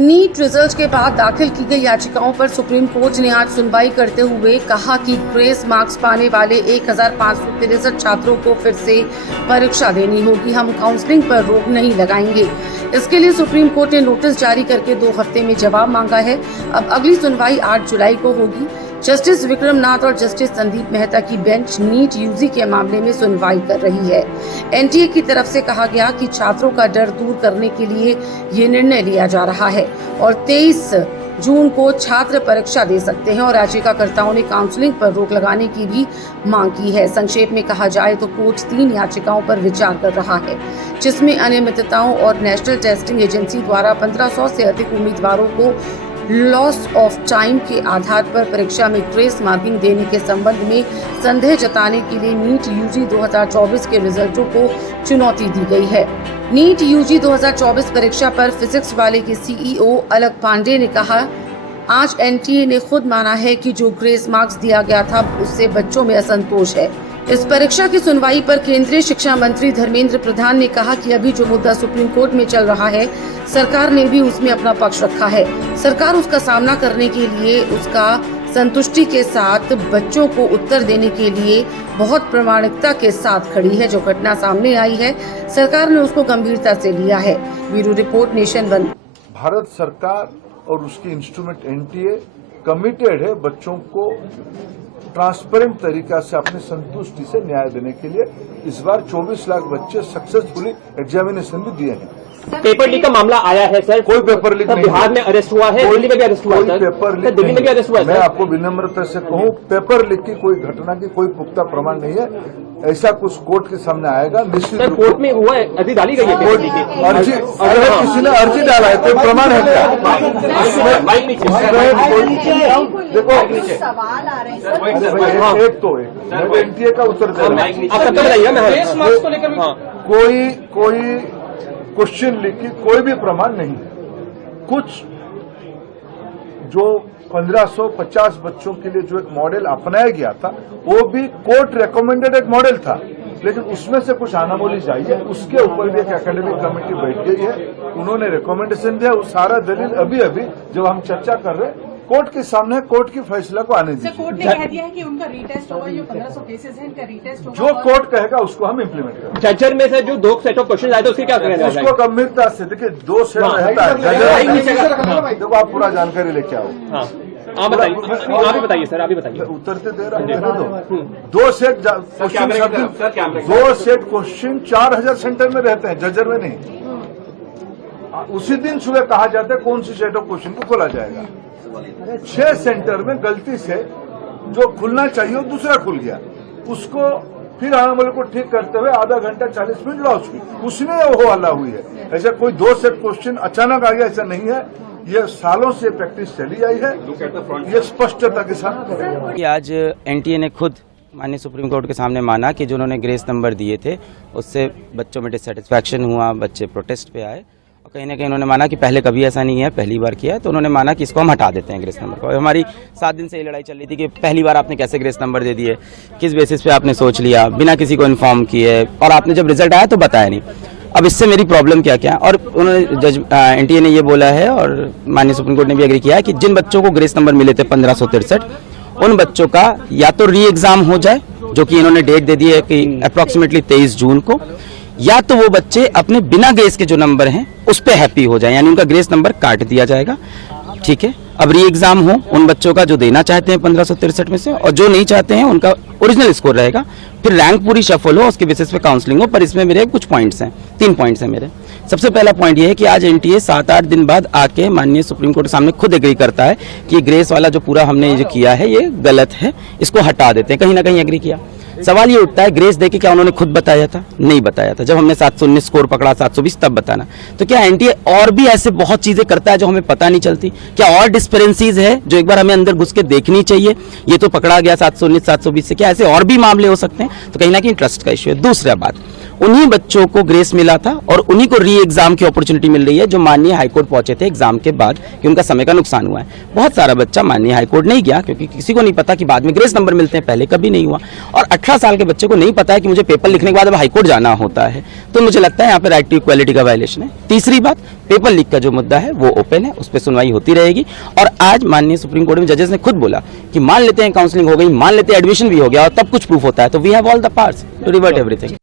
NEET result के बाद दाखिल की गई याचिकाओं पर सुप्रीम कोर्ट ने आज सुनवाई करते हुए कहा कि ग्रेस मार्क्स पाने वाले 1563 छात्रों को फिर से परीक्षा देनी होगी। हम काउंसलिंग पर रोक नहीं लगाएंगे। इसके लिए सुप्रीम कोर्ट ने नोटिस जारी करके 2 हफ्ते में जवाब मांगा है। अब अगली सुनवाई 8 जुलाई को होगी। जस्टिस विक्रम नाथ और जस्टिस संदीप मेहता की बेंच नीट यूजी के मामले में सुनवाई कर रही है। एनटीए की तरफ से कहा गया कि छात्रों का डर दूर करने के लिए ये निर्णय लिया जा रहा है और 23 जून को छात्र परीक्षा दे सकते हैं और याचिकाकर्ताओं ने काउंसलिंग पर रोक लगाने की भी मांग की है। संक्षेप में कहा जाए तो कोर्ट 3 याचिकाओं पर विचार कर रहा है, जिसमें अनियमितताओं और नेशनल टेस्टिंग एजेंसी द्वारा 1500 से अधिक उम्मीदवारों को लॉस ऑफ टाइम के आधार पर परीक्षा में ग्रेस मार्किंग देने के संबंध में संदेह जताने के लिए नीट यूजी 2024 के रिजल्टों को चुनौती दी गई है। नीट यूजी 2024 परीक्षा पर फिजिक्स वाले के सीईओ अलक पांडे ने कहा, आज एनटीए ने खुद माना है कि जो ग्रेस मार्क्स दिया गया था उससे बच्चों में असंतोष है। इस परीक्षा की सुनवाई पर केंद्रीय शिक्षा मंत्री धर्मेंद्र प्रधान ने कहा कि अभी जो मुद्दा सुप्रीम कोर्ट में चल रहा है, सरकार ने भी उसमें अपना पक्ष रखा है। सरकार उसका सामना करने के लिए उसका संतुष्टि के साथ बच्चों को उत्तर देने के लिए बहुत प्रामाणिकता के साथ खड़ी है। जो घटना सामने आई है, सरकार ने उसको गंभीरता से लिया है। Bureau report, nation 1। भारत सरकार और उसकी इंस्ट्रूमेंट एनटीए कमिटेड है बच्चों को ट्रांसपेरेंट तरीका से अपनी संतुष्टि से न्याय देने के लिए। इस बार 24 लाख बच्चे सक्सेसफुली एग्जामिनेशन भी दिए हैं। पेपर लीक का मामला आया है सर। कोई पेपर लीक नहीं। बिहार में अरेस्ट हुआ है, दिल्ली में भी अरेस्ट हुआ है। पेपर लीक दिल्ली में भी अरेस्ट हुआ है। मैं आपको विनम्रता से कहूं, पेपर लीक की कोई घटना की कोई पुख्ता प्रमाण नहीं है। ऐसा कुछ कोर्ट के सामने आएगा निश्चित। कोर्ट में हुआ है, अर्जी डाली गई है। अर्जी अगर किसी ने अर्जी डाला है तो प्रमाण है क्या? देखो सवाल आ रहे हैं एक तो एनटीए का उत्तर दे रहा कोई क्वेश्चन लीक की कोई भी प्रमाण नहीं है। कुछ जो 1550 बच्चों के लिए जो एक मॉडल अपनाया गया था, वो भी कोर्ट रिकमेंडेड एक मॉडल था, लेकिन उसमें से कुछ अनामोली आई है। उसके ऊपर भी एक एकेडमिक कमेटी बैठ गई है, उन्होंने रिकमेंडेशन दिया। वो सारा दलील अभी जब हम चर्चा कर रहे हैं कोर्ट के सामने, कोर्ट की फैसला को आने दीजिए। कोर्ट ने कह दिया है कि उनका रीटेस्ट होगा, जो 1500 केसेस हैं इनका रीटेस्ट होगा। जो कोर्ट कहेगा उसको हम इम्प्लीमेंट करेंगे। जजर में से जो 2 सेट ऑफ क्वेश्चन आए थे उसकी क्या करेंगे? उसको गंभीरता से देखिए, 2 सेट रहता है। देखो आप पूरा जानकारी लेके आओ। आप बताइए सर, आप ही बताइए। उत्तर तो दे रहा हूँ। 2 set question 2 set question 4000 centre में रहते हैं, जजर में नहीं। उसी दिन सुबह कहा जाता है कौन सी सेट ऑफ क्वेश्चन को खोला जाएगा। 6 सेंटर में गलती से जो खुलना चाहिए वो दूसरा खुल गया। उसको फिर अनामोली को ठीक करते हुए आधा घंटा 40 मिनट लॉस हुई, उसमें वो हल्ला हुई है। ऐसा कोई 2 सेट क्वेश्चन अचानक आ गया, ऐसा नहीं है। ये सालों से प्रैक्टिस चली आई है, ये स्पष्टता के साथ। आज एनटीए ने खुद माननीय सुप्रीम कोर्ट के सामने माना कि जो उन्होंने ग्रेस नंबर दिए थे उससे बच्चों में डिससेटिस्फैक्शन हुआ, बच्चे प्रोटेस्ट पे आए और कहीं ना कहीं उन्होंने माना कि पहले कभी ऐसा नहीं है, पहली बार किया है, तो उन्होंने माना कि इसको हम हटा देते हैं ग्रेस नंबर को। हमारी 7 दिन से ये लड़ाई चल रही थी कि पहली बार आपने कैसे ग्रेस नंबर दे दिए, किस बेसिस पे आपने सोच लिया, बिना किसी को इन्फॉर्म किए, और आपने जब रिजल्ट आया तो बताया नहीं। अब इससे मेरी प्रॉब्लम क्या क्या, और उन्होंने जज एनटीए ने ये बोला है और माननीय सुप्रीम कोर्ट ने भी एग्री किया है कि जिन बच्चों को ग्रेस नंबर मिले थे 1563, उन बच्चों का या तो री एग्जाम हो जाए, जो कि इन्होंने डेट दे दी है कि अप्रॉक्सीमेटली 23 जून को, या तो वो बच्चे अपने बिना ग्रेस के जो नंबर हैं उस पे हैप्पी हो जाए, यानी उनका ग्रेस नंबर काट दिया जाएगा। ठीक है, अब री एग्जाम हो उन बच्चों का जो देना चाहते हैं 1563 में से, और जो नहीं चाहते हैं उनका ओरिजिनल स्कोर रहेगा। फिर रैंक पूरी शफल हो, उसके बेसिस पे काउंसलिंग हो। पर इसमें मेरे कुछ पॉइंट्स हैं, 3 पॉइंट्स हैं मेरे। सबसे पहला पॉइंट ये है कि आज एनटीए 7-8 दिन बाद आके माननीय सुप्रीम कोर्ट के सामने खुद एग्री करता है कि ये ग्रेस वाला जो पूरा हमने जो किया है ये गलत है, इसको हटा देते हैं। कहीं ना कहीं एग्री किया। सवाल ये उठता है, ग्रेस देके क्या उन्होंने खुद बताया था? नहीं बताया था। जब हमने 719 स्कोर पकड़ा, 720 तब बताना। तो क्या एनटीए और भी ऐसे बहुत चीजें करता है जो हमें पता नहीं चलती? क्या और डिस्पेरेंसीज है जो एक बार हमें अंदर घुस के देखनी चाहिए? ये तो पकड़ा गया 719 720 से, क्या ऐसे और भी मामले हो सकते हैं? तो कहीं ना कहीं ट्रस्ट का इश्यू है। दूसरा बात, उन्हीं बच्चों को ग्रेस मिला था और उन्हीं को री एग्जाम की अपॉर्चुनिटी मिल रही है जो माननीय हाईकोर्ट पहुंचे थे एग्जाम के बाद कि उनका समय का नुकसान हुआ है। बहुत सारा बच्चा माननीय हाईकोर्ट नहीं गया क्योंकि किसी को नहीं पता कि बाद में ग्रेस नंबर मिलते हैं, पहले कभी नहीं हुआ। और 18 साल के बच्चे को नहीं पता है कि मुझे पेपर लिखने के बाद अब हाईकोर्ट जाना होता है। तो मुझे लगता है यहाँ पे राइट टू इक्वालिटी का वायलेशन है। तीसरी बात, पेपर लीक का जो मुद्दा है वो ओपन है, उस पर सुनवाई होती रहेगी। और आज माननीय सुप्रीम कोर्ट में जजेस ने खुद बोला कि मान लेते हैं काउंसलिंग हो गई, मान लेते हैं एडमिशन भी हो गया और तब कुछ प्रूफ होता है तो we have all the powers to revert everything.